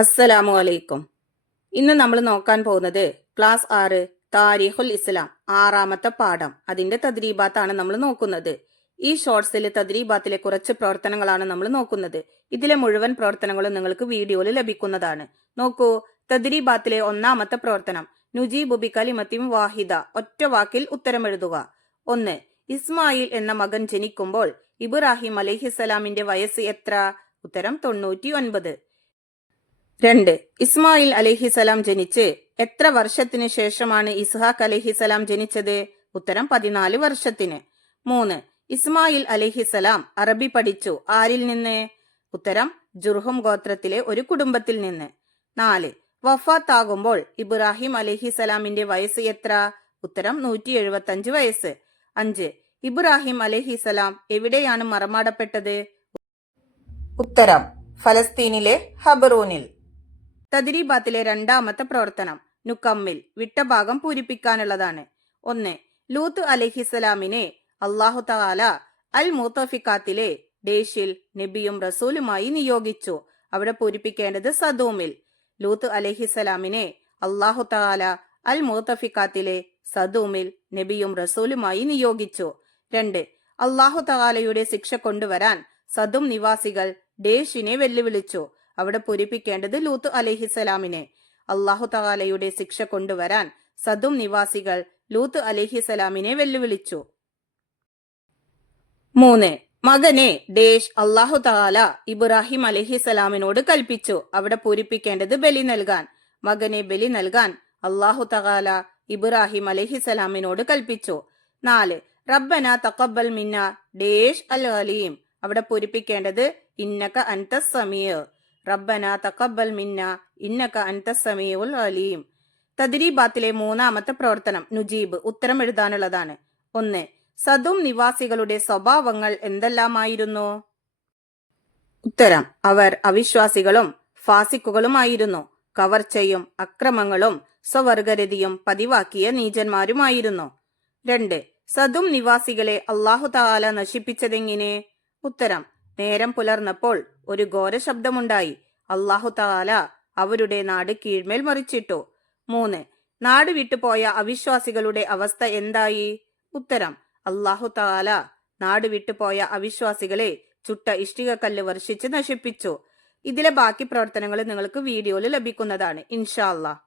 അസ്സലാമു അലൈക്കും. ഇന്ന് നമ്മൾ നോക്കാൻ പോകുന്നത് ക്ലാസ് 6 താരിഖുൽ ഇസ്ലാം 6ാമത്തെ പാഠം. അതിന്റെ തദ്രീബാത്താണ് നമ്മൾ നോക്കുന്നത്. ഈ ഷോർട്സിൽ തദ്രീബാത്തിലെ കുറച്ച് പ്രവർത്തനങ്ങളാണ് നമ്മൾ നോക്കുന്നത്. ഇതിലെ മുഴുവൻ പ്രവർത്തനങ്ങളും നിങ്ങൾക്ക് വീഡിയോയിൽ ലഭിക്കുന്നതാണ്. നോക്കൂ, തദ്രീബാത്തിലെ 1ാമത്തെ പ്രവർത്തനം നുജീബു ബി കലിമത്തിൻ വാഹിദ, ഒറ്റ വാക്കിൽ ഉത്തരമെഴുതുക. 1. ഇസ്മായിൽ എന്ന മകൻ ജനിക്കുമ്പോൾ ഇബ്രാഹിം അലൈഹിസ്സലാമിന്റെ വയസ്സ് എത്ര? ഉത്തരം 99. 2. ഇസ്മായിൽ അലൈഹിസലാം ജനിച്ച് എത്ര വർഷത്തിന് ശേഷമാണ് ഇസ്ഹാഖ് അലൈഹിസലാം ജനിച്ചത്? ഉത്തരം 14 വർഷത്തിന്. 3. ഇസ്മായിൽ അലൈഹിസലാം അറബി പഠിച്ചു ആരിൽ നിന്ന്? ഉത്തരം ജുർഹും ഗോത്രത്തിലെ ഒരു കുടുംബത്തിൽ നിന്ന്. 4. വഫാത്താകുമ്പോൾ ഇബ്രാഹിം അലൈഹിസലാമിന്റെ വയസ്സ് എത്ര? ഉത്തരം 175 വയസ്സ്. 5. ഇബ്രാഹിം അലൈഹിസലാം എവിടെയാണ് മറമാടപ്പെട്ടത്? ഉത്തരം ഫലസ്തീനിലെ ഹബറൂനിൽ. തദ്രീബാത്തിലെ 2ാമത്തെ പ്രവർത്തനം നുക്കമ്മിൽ, വിട്ട ഭാഗം പൂരിപ്പിക്കാനുള്ളതാണ്. 1. ലൂത്ത് അലൈഹിസ്സലാമിനെ അല്ലാഹു തആല അൽ മുത്തഫിക്കാത്തിലെ ഡേഷിൽ നബിയും റസൂലുമായി നിയോഗിച്ചു. അവിടെ പൂരിപ്പിക്കേണ്ടത് സദൂമിൽ. ലൂത്ത് അലൈഹിസ്സലാമിനെ അല്ലാഹു തആല അൽ മുത്തഫിക്കാത്തിലെ സദൂമിൽ നബിയും റസൂലുമായി നിയോഗിച്ചു. 2. അല്ലാഹു തആലയുടെ ശിക്ഷ കൊണ്ടുവരാൻ സദും നിവാസികൾ ഡേഷിനെ വെല്ലുവിളിച്ചു. അവിടെ പൂരിപ്പിക്കേണ്ടത് ലൂത്ത് അലൈഹിസലാമിനെ. അല്ലാഹു തആലയുടെ ശിക്ഷ കൊണ്ടുവരാൻ സദും നിവാസികൾ ലൂത്ത് അലൈഹിസലാമിനെ വെല്ലുവിളിച്ചു. 3. മകനെ ഡേഷ് അല്ലാഹു തആല ഇബ്രാഹിം അലൈഹിസലാമിനോട് കൽപ്പിച്ചു. അവിടെ പൂരിപ്പിക്കേണ്ടത് ബലി നൽകാൻ. മകനെ ബലി നൽകാൻ അല്ലാഹു തആല ഇബ്രാഹിം അലൈഹിസലാമിനോട് കൽപ്പിച്ചു. 4. റബ്ബന തഖബ്ബൽ മിന്ന ഡേഷ് അൽ അലീം. അവിടെ പൂരിപ്പിക്കേണ്ടത് ഇന്നക അൻതസ് സമീഉ. റബ്ബന തഖബ്ബൽ മിന്ന ഇന്നക അൻതസ് സമീഉൽ അലീം. തദ്രീബാത്തിലെ 3ാമത്തെ പ്രവർത്തനം നുജീബ്, ഉത്തരം എഴുതാനുള്ളതാണ്. 1. സദും നിവാസികളുടെ സ്വഭാവങ്ങൾ എന്തെല്ലാമായിരുന്നു? ഉത്തരം അവർ അവിശ്വാസികളും ഫാസിക്കുകളുമായിരുന്നു. കവർച്ചയും അക്രമങ്ങളും സ്വവർഗരതിയും പതിവാക്കിയ നീചന്മാരുമായിരുന്നു. 2. സദും നിവാസികളെ അല്ലാഹു തആല നശിപ്പിച്ചതെങ്ങനെ? ഉത്തരം നേരം പുലർന്നപ്പോൾ ഒരു ഘോര ശബ്ദമുണ്ടായി. അല്ലാഹു തആല അവരുടെ നാട് കീഴ്മേൽ മറിച്ചിട്ടു. 3. നാട് വിട്ടുപോയ അവിശ്വാസികളുടെ അവസ്ഥ എന്തായി? ഉത്തരം അല്ലാഹു തആല നാട് വിട്ടുപോയ അവിശ്വാസികളെ ചുട്ട ഇഷ്ടികക്കല്ല് വർഷിച്ച് നശിപ്പിച്ചു. ഇതിലെ ബാക്കി പ്രവർത്തനങ്ങൾ നിങ്ങൾക്ക് വീഡിയോയിൽ ലഭിക്കുന്നതാണ് ഇൻഷാ അല്ലാഹ്.